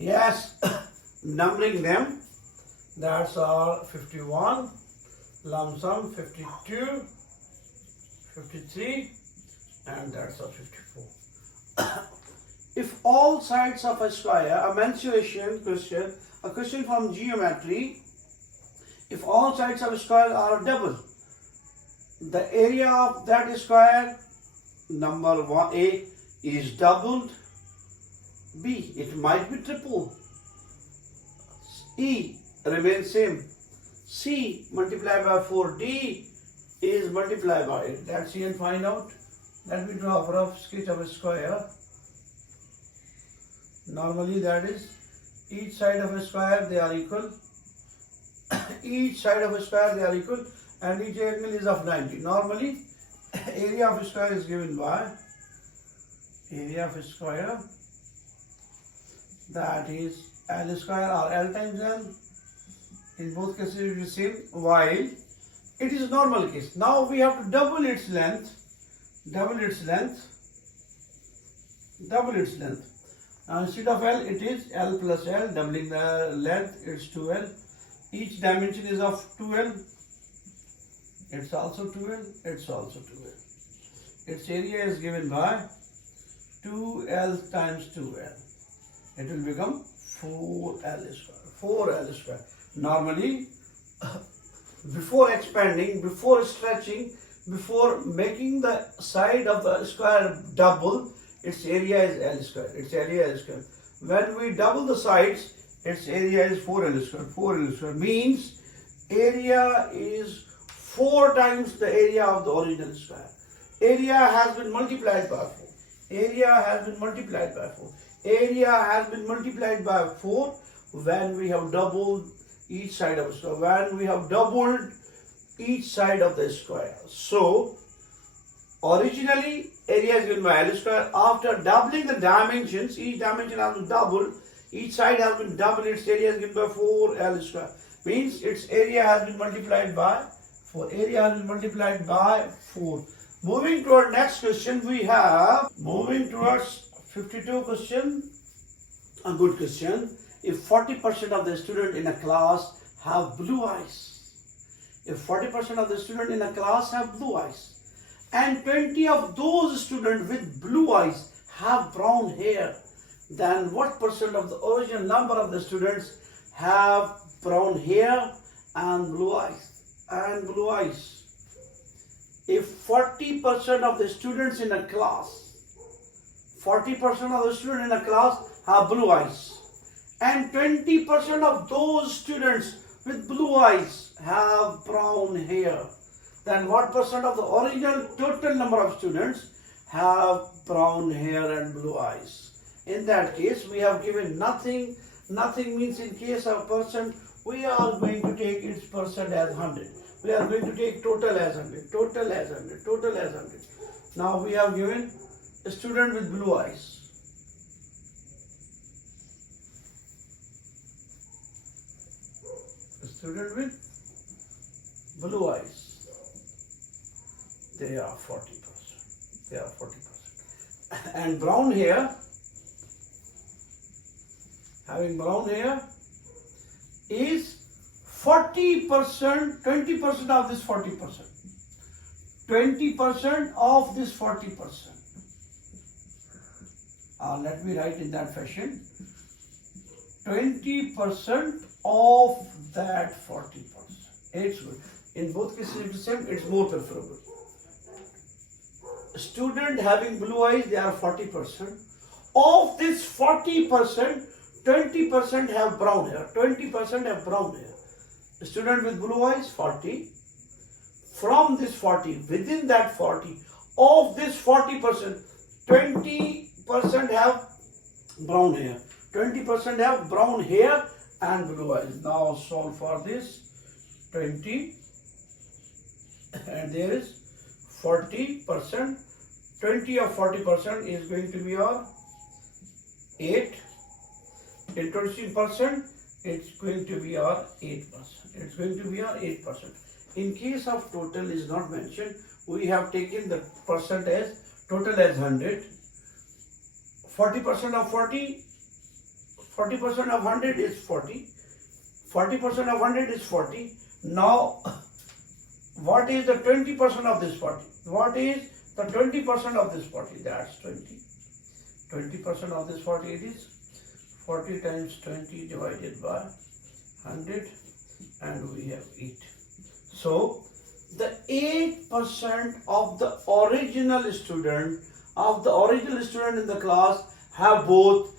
Yes, numbering them, that's all 51, lump sum 52, 53, and that's all 54. If all sides of a square, a mensuration question, a question from geometry, if all sides of a square are double, the area of that square, number 1 A, is doubled. B, it might be triple. E remains same. C multiplied by 4. D is multiplied by it. Let's see and find out. Let me draw a rough sketch of a square. Normally that is, each side of a square they are equal. Each side of a square they are equal and each angle is of 90. Normally area of a square is given by area of a square, that is L square or L times L. In both cases it is same, while it is normal case. Now we have to double its length. Now instead of L it is L plus L, doubling the length, it's 2L. Each dimension is of 2L. It's also 2L, it's also 2L. Its area is given by 2L times 2L. It will become 4L square. Normally, before expanding, before stretching, before making the side of the square double, its area is L square. When we double the sides, its area is 4L square. 4L square means area is 4 times the area of the original square. Area has been multiplied by 4. Area has been multiplied by 4 when we have doubled each side of the square. So, originally area is given by L square. After doubling the dimensions, each dimension has been doubled, each side has been doubled, its area is given by 4L square. Means its area has been multiplied by 4. Moving to our next question, moving towards 52 question, a good question. If 40% of the student in a class have blue eyes, and 20 of those students with blue eyes have brown hair, then what percent of the original number of the students have brown hair and blue eyes? If 40% of the students in a class, have blue eyes, and 20% of those students with blue eyes have brown hair, then what percent of the original total number of students have brown hair and blue eyes? In that case, we have given nothing. Nothing means in case of percent, we are going to take its percent as 100. We are going to take total as 100. Now we have given a student with blue eyes. They are 40%. And brown hair, having brown hair is 40%, 20% of this 40%. 20% of this 40%. Let me write in that fashion. 20% of that 40%. It's good. In both cases it's the same, it's more preferable. Student having blue eyes, they are 40%. Of this 40%, 20% have brown hair. Student with blue eyes, 40. From this 40, within that 40, of this 40%, 20% have brown hair. 20% have brown hair and blue eyes. Now solve for this. 20 and there is 40%. 20 of 40% is going to be our 8. Introducing percent, it's going to be our 8%. In case of total is not mentioned, we have taken the percent as total as 100. 40% of 40 40% of 100 is 40. 40% of 100 is 40. Now, what is the 20% of this 40? What is the 20% of this 40? That's 20. 20% of this 40 it is 40 times 20 divided by 100, and we have 8. So, the 8% of the original student in the class have both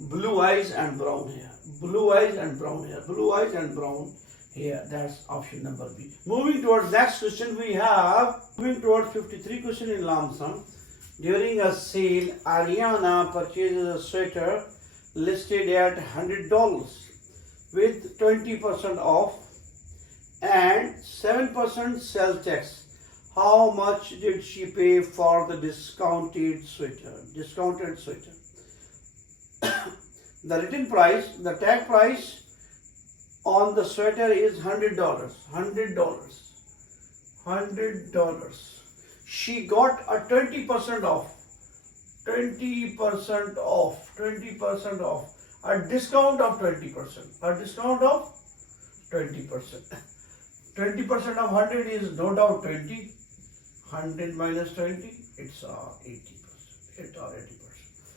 blue eyes and brown hair. Blue eyes and brown hair. Blue eyes and brown hair. That's option number B. Moving towards next question, we have moving towards 53 question in lump sum. During a sale, Ariana purchases a sweater listed at $100 with 20% off and 7% sales tax. How much did she pay for the discounted sweater? The written price, the tag price on the sweater is $100. $100. She got a 20% off. 20% off. A discount of 20%. 20% of 100 is no doubt 20. 100 minus 20, it's 80%.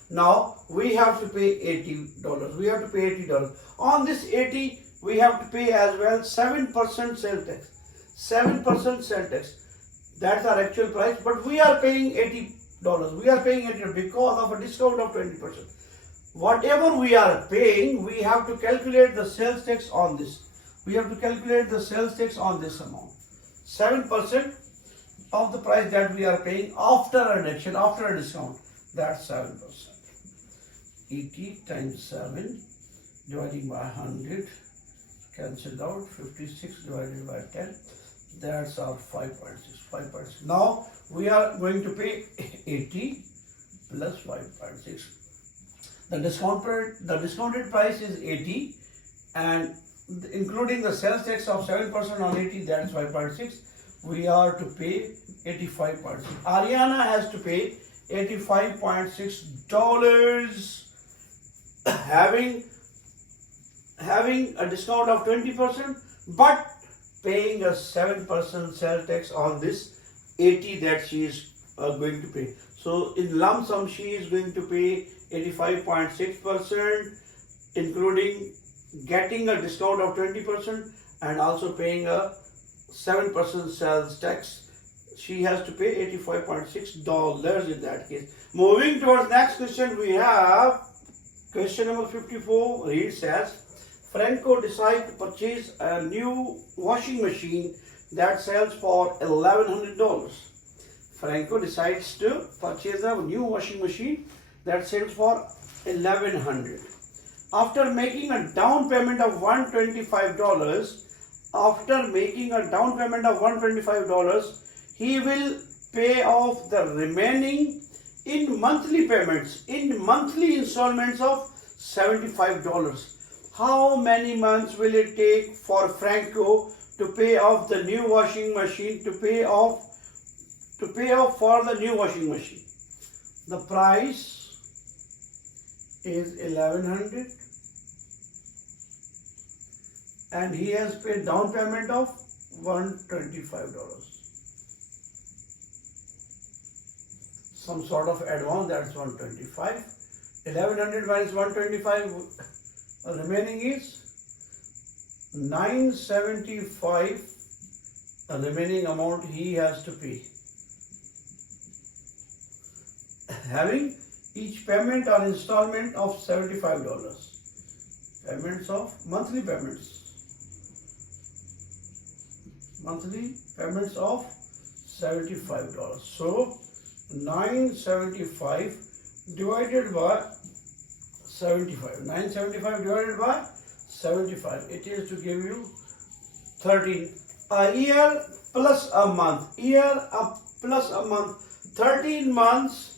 Now we have to pay $80. On this 80, we have to pay as well 7% sales tax. 7% sales tax. That's our actual price, but we are paying $80. We are paying $80 because of a discount of 20%. Whatever we are paying, we have to calculate the sales tax on this. We have to calculate the sales tax on this amount. 7% of the price that we are paying after a reduction, after a discount. That's 7%. 80 times 7 dividing by 100 cancelled out. 56 divided by 10. That's our 5.6. Now we are going to pay 80 plus 5.6. The discounted price is 80, and including the sales tax of 7% on 80, that's 5.6. We are to pay 85.6. Ariana has to pay $85.6, having a discount of 20%, but paying a 7% sales tax on this 80 that she is going to pay. So in lump sum, she is going to pay 85.6%, including getting a discount of 20% and also paying a 7% sales tax. She has to pay $85.6 in that case. Moving towards next question, we have question number 54 reads as, Franco decides to purchase a new washing machine that sells for $1,100. Franco decides to purchase a new washing machine that sells for $1,100. After making a down payment of $125, he will pay off the remaining in monthly installments of $75. How many months will it take for Franco to pay off the new washing machine, to pay off for the new washing machine? The price is $1,100 and he has paid down payment of $125. Some sort of advance, that's $125. 1100 minus 125, remaining is 975. The remaining amount he has to pay, having each payment or installment of $75. Payments of monthly payments of $75. So 975 divided by 75. 975 divided by 75. It is to give you 13. A year plus a month. 13 months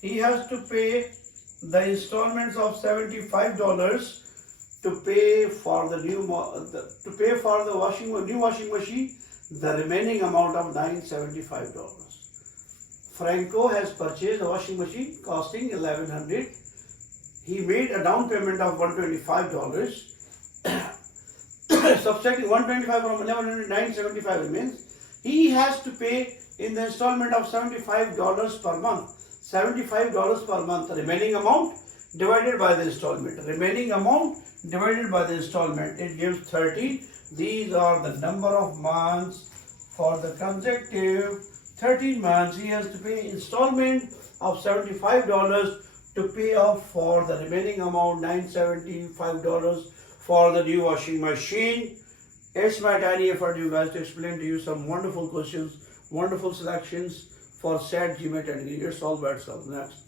he has to pay the installments of $75 to pay for the new washing machine. The remaining amount of $975. Franco has purchased a washing machine costing $1,100. he made a down payment of $125. Subtracting 125 from 11,975 remains. He has to pay in the installment of $75 per month. $75 per month. The remaining amount divided by the installment. Remaining amount divided by the installment. It gives 13. These are the number of months for the consecutive 13 months. He has to pay installment of $75 to pay off for the remaining amount $975 for the new washing machine. It's my tiny effort, you guys, to explain to you some wonderful questions, wonderful selections for SAT GMAT category. It's all by itself. Next.